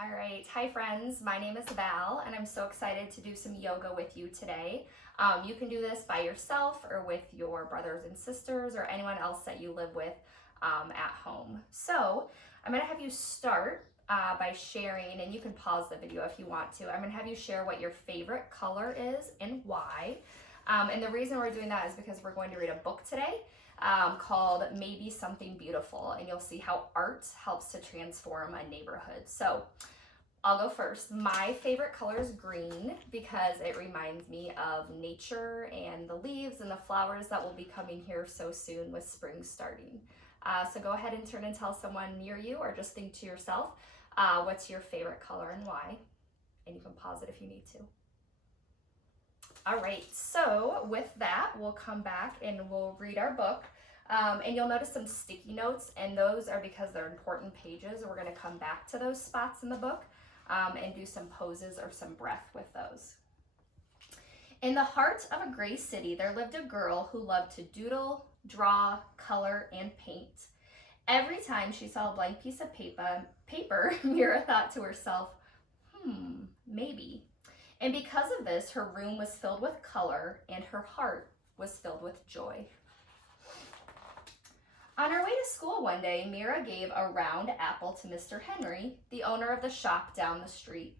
All right, hi friends, my name is Val and I'm so excited to do some yoga with you today. You can do this by yourself or with your brothers and sisters or anyone else that you live with at home. So I'm gonna have you start by sharing, and you can pause the video if you want to. I'm gonna have you share what your favorite color is and why. And the reason we're doing that is because we're going to read a book today called Maybe Something Beautiful, and you'll see how art helps to transform a neighborhood. So I'll go first. My favorite color is green because it reminds me of nature and the leaves and the flowers that will be coming here so soon with spring starting. So go ahead and turn and tell someone near you, or just think to yourself, what's your favorite color and why? And you can pause it if you need to. All right, so with that, we'll come back and we'll read our book. And you'll notice some sticky notes, and those are because they're important pages. We're gonna come back to those spots in the book and do some poses or some breath with those. In the heart of a gray city, there lived a girl who loved to doodle, draw, color, and paint. Every time she saw a blank piece of paper, Mira thought to herself, maybe. And because of this, her room was filled with color and her heart was filled with joy. On her way to school one day, Mira gave a round apple to Mr. Henry, the owner of the shop down the street.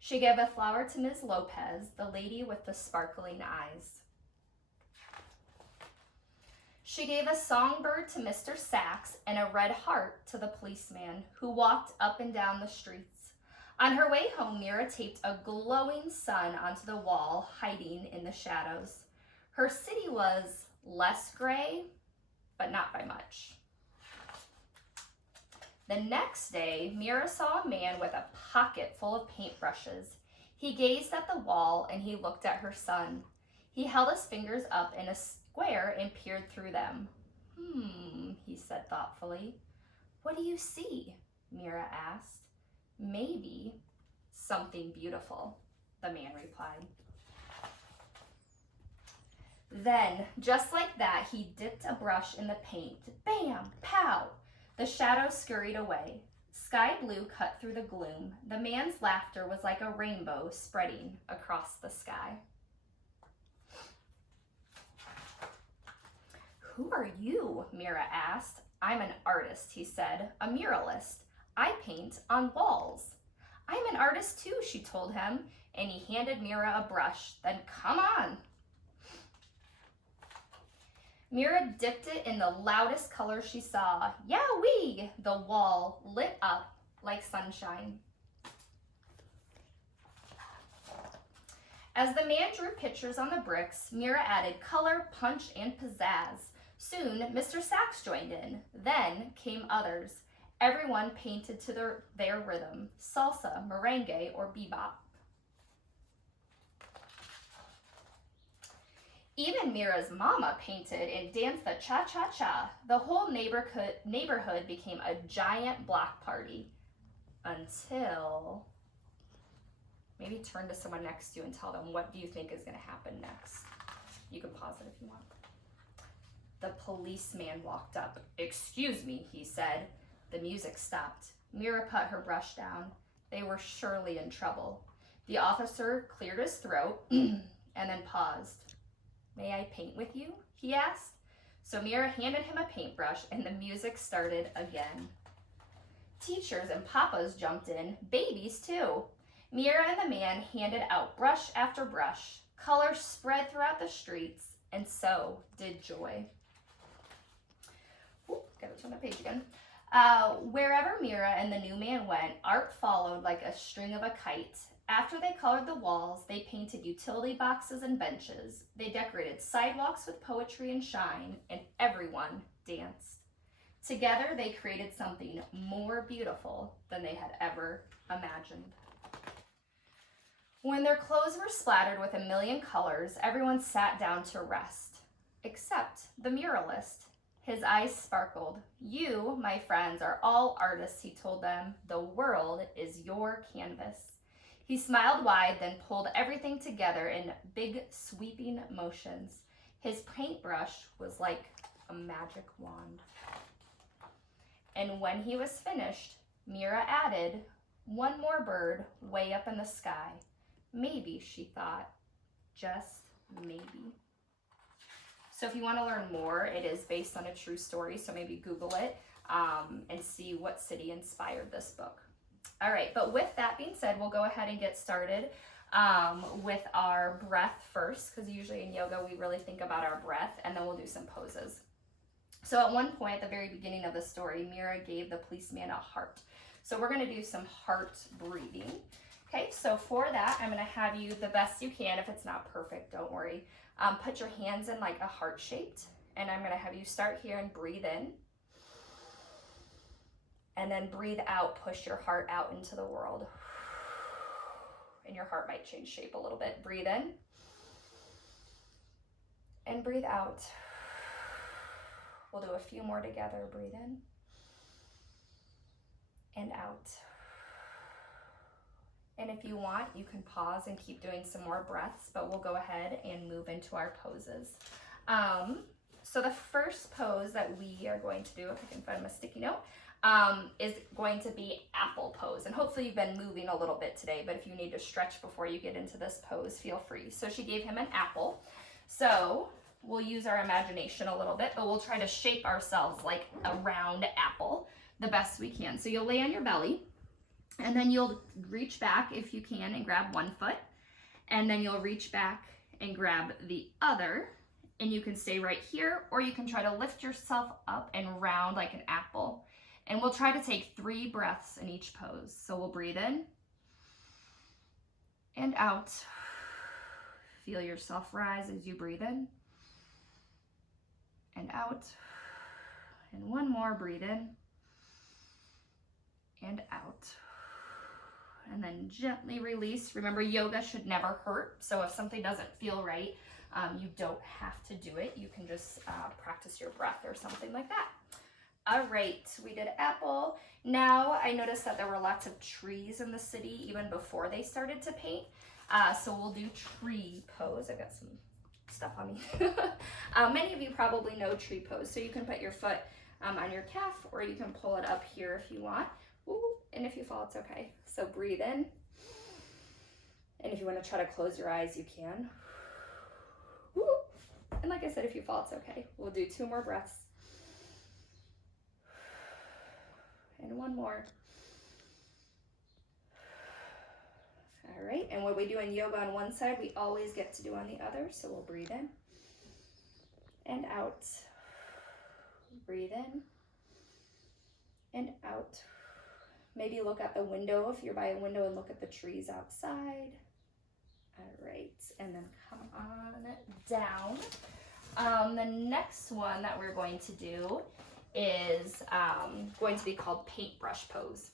She gave a flower to Ms. Lopez, the lady with the sparkling eyes. She gave a songbird to Mr. Sachs and a red heart to the policeman who walked up and down the streets. On her way home, Mira taped a glowing sun onto the wall, hiding in the shadows. Her city was less gray, but not by much. The next day, Mira saw a man with a pocket full of paintbrushes. He gazed at the wall and he looked at her son. He held his fingers up in a square and peered through them. He said thoughtfully. What do you see? Mira asked. Maybe something beautiful, the man replied. Then, just like that, he dipped a brush in the paint. Bam! Pow! The shadows scurried away. Sky blue cut through the gloom. The man's laughter was like a rainbow spreading across the sky. Who are you? Mira asked. I'm an artist, he said, a muralist. I paint on walls. I'm an artist too, she told him, and he handed Mira a brush. Then come on. Mira dipped it in the loudest color she saw. Yowee! The wall lit up like sunshine. As the man drew pictures on the bricks, Mira added color, punch, and pizzazz. Soon, Mr. Sachs joined in. Then came others. Everyone painted to their rhythm, salsa, merengue, or bebop. Even Mira's mama painted and danced the cha-cha-cha. The whole neighborhood became a giant block party. Until, maybe turn to someone next to you and tell them, what do you think is going to happen next? You can pause it if you want. The policeman walked up. Excuse me, he said. The music stopped. Mira put her brush down. They were surely in trouble. The officer cleared his throat and then paused. May I paint with you? He asked. So Mira handed him a paintbrush and the music started again. Teachers and papas jumped in, babies too. Mira and the man handed out brush after brush. Color spread throughout the streets, and so did joy. Gotta turn the page again. Wherever Mira and the new man went, art followed like a string of a kite. After they colored the walls, they painted utility boxes and benches. They decorated sidewalks with poetry and shine, and everyone danced. Together, they created something more beautiful than they had ever imagined. When their clothes were splattered with a million colors, everyone sat down to rest, except the muralist. His eyes sparkled. You, my friends, are all artists, he told them. The world is your canvas. He smiled wide, then pulled everything together in big, sweeping motions. His paintbrush was like a magic wand. And when he was finished, Mira added, One more bird way up in the sky. Maybe, she thought, just maybe. So if you want to learn more, it is based on a true story, so maybe Google it and see what city inspired this book. All right, but with that being said, we'll go ahead and get started with our breath first, because usually in yoga we really think about our breath, and then we'll do some poses. So at one point at the very beginning of the story, Mira gave the policeman a heart. So we're going to do some heart breathing. Okay, so for that, I'm going to have you, the best you can, if it's not perfect, don't worry, put your hands in like a heart shaped, and I'm going to have you start here and breathe in. And then breathe out, push your heart out into the world. And your heart might change shape a little bit. Breathe in. And breathe out. We'll do a few more together. Breathe in. And out. And if you want, you can pause and keep doing some more breaths, but we'll go ahead and move into our poses. So the first pose that we are going to do, if I can find my sticky note, is going to be apple pose. And hopefully you've been moving a little bit today, but if you need to stretch before you get into this pose, feel free. So she gave him an apple. So we'll use our imagination a little bit, but we'll try to shape ourselves like a round apple the best we can. So you'll lay on your belly, and then you'll reach back if you can and grab one foot, and then you'll reach back and grab the other, and you can stay right here, or you can try to lift yourself up and round like an apple. And we'll try to take 3 breaths in each pose. So we'll breathe in and out. Feel yourself rise as you breathe in and out. And one more, breathe in and out. And then gently release. Remember, yoga should never hurt. So if something doesn't feel right, you don't have to do it. You can just practice your breath or something like that. All right, we did apple. Now I noticed that there were lots of trees in the city even before they started to paint. So we'll do tree pose. I've got some stuff on me. Many of you probably know tree pose. So you can put your foot on your calf, or you can pull it up here if you want. Ooh, and if you fall, it's okay. So breathe in. And if you want to try to close your eyes, you can. Ooh. And like I said, if you fall, it's okay. We'll do 2 more breaths. And one more. All right, and what we do in yoga on one side, we always get to do on the other. So we'll breathe in and out. Breathe in and out. Maybe look at the window if you're by a window and look at the trees outside. All right, and then come on down. The next one that we're going to do is going to be called Paintbrush Pose,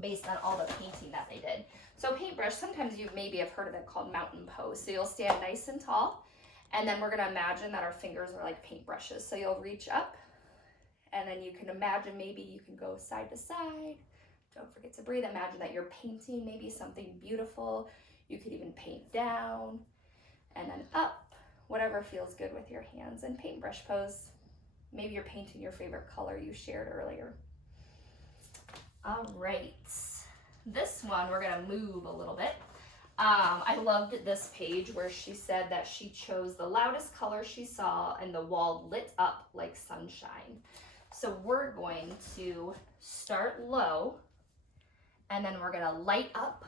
based on all the painting that they did. So paintbrush, sometimes you maybe have heard of it called mountain pose. So you'll stand nice and tall, and then we're gonna imagine that our fingers are like paintbrushes. So you'll reach up, and then you can imagine maybe you can go side to side. Don't forget to breathe. Imagine that you're painting maybe something beautiful. You could even paint down, and then up, whatever feels good with your hands. And paintbrush pose, maybe you're painting your favorite color you shared earlier. All right, this one we're gonna move a little bit. I loved this page where she said that she chose the loudest color she saw and the wall lit up like sunshine. So we're going to start low, and then we're gonna light up,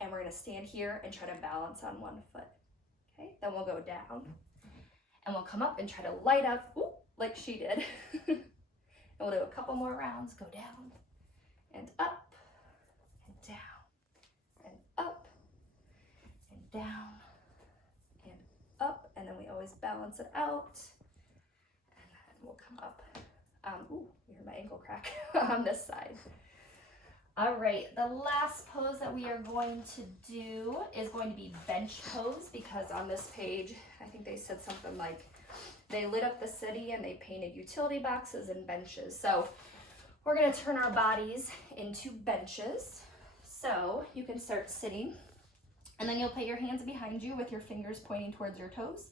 and we're gonna stand here and try to balance on one foot. Okay, then we'll go down, and we'll come up and try to light up, ooh, like she did. And we'll do a couple more rounds. Go down and up and down and up and down and up, and then we always balance it out, and then we'll come up. Ooh, you heard my ankle crack on this side. All right, the last pose that we are going to do is going to be bench pose, because on this page, I think they said something like they lit up the city and they painted utility boxes and benches. So we're gonna turn our bodies into benches. So you can start sitting, and then you'll put your hands behind you with your fingers pointing towards your toes.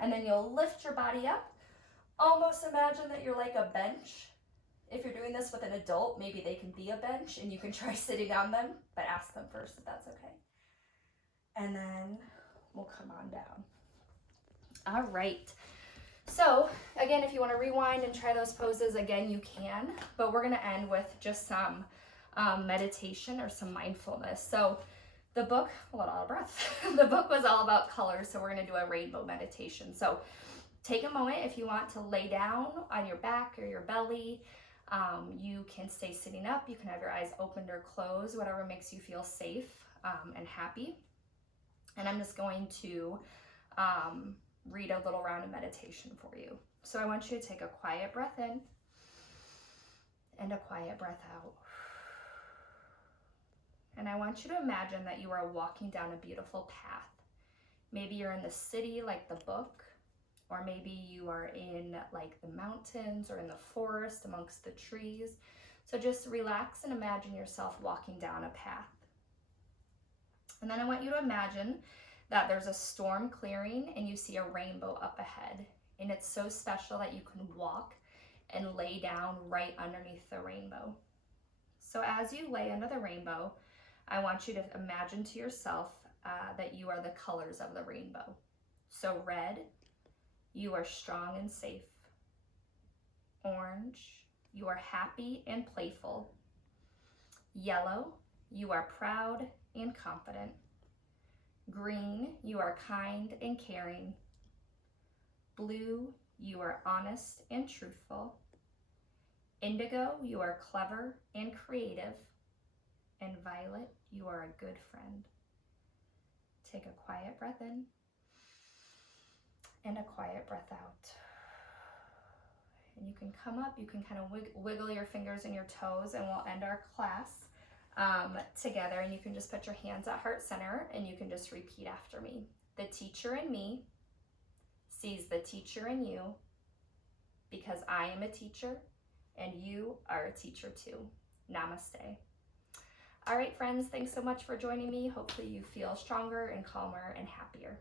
And then you'll lift your body up. Almost imagine that you're like a bench. If you're doing this with an adult, maybe they can be a bench and you can try sitting on them, but ask them first if that's okay. And then we'll come on down. All right. So again, if you want to rewind and try those poses, again, you can, but we're going to end with just some meditation or some mindfulness. So the book, a lot of breath, the book was all about colors. So we're going to do a rainbow meditation. So take a moment if you want to lay down on your back or your belly. You can stay sitting up. You can have your eyes opened or closed, whatever makes you feel safe and happy. And I'm just going to read a little round of meditation for you. So I want you to take a quiet breath in and a quiet breath out. And I want you to imagine that you are walking down a beautiful path. Maybe you're in the city like the book, or maybe you are in like the mountains or in the forest amongst the trees. So just relax and imagine yourself walking down a path. And then I want you to imagine that there's a storm clearing and you see a rainbow up ahead. And it's so special that you can walk and lay down right underneath the rainbow. So as you lay under the rainbow, I want you to imagine to yourself that you are the colors of the rainbow. So red, you are strong and safe. Orange, you are happy and playful. Yellow, you are proud and confident. Green, you are kind and caring. Blue, you are honest and truthful. Indigo, you are clever and creative. And violet, you are a good friend. Take a quiet breath in and a quiet breath out. And you can come up, you can kind of wiggle your fingers and your toes, and we'll end our class together. And you can just put your hands at heart center and you can just repeat after me. The teacher in me sees the teacher in you because I am a teacher and you are a teacher too. Namaste. All right, friends, thanks so much for joining me. Hopefully you feel stronger and calmer and happier.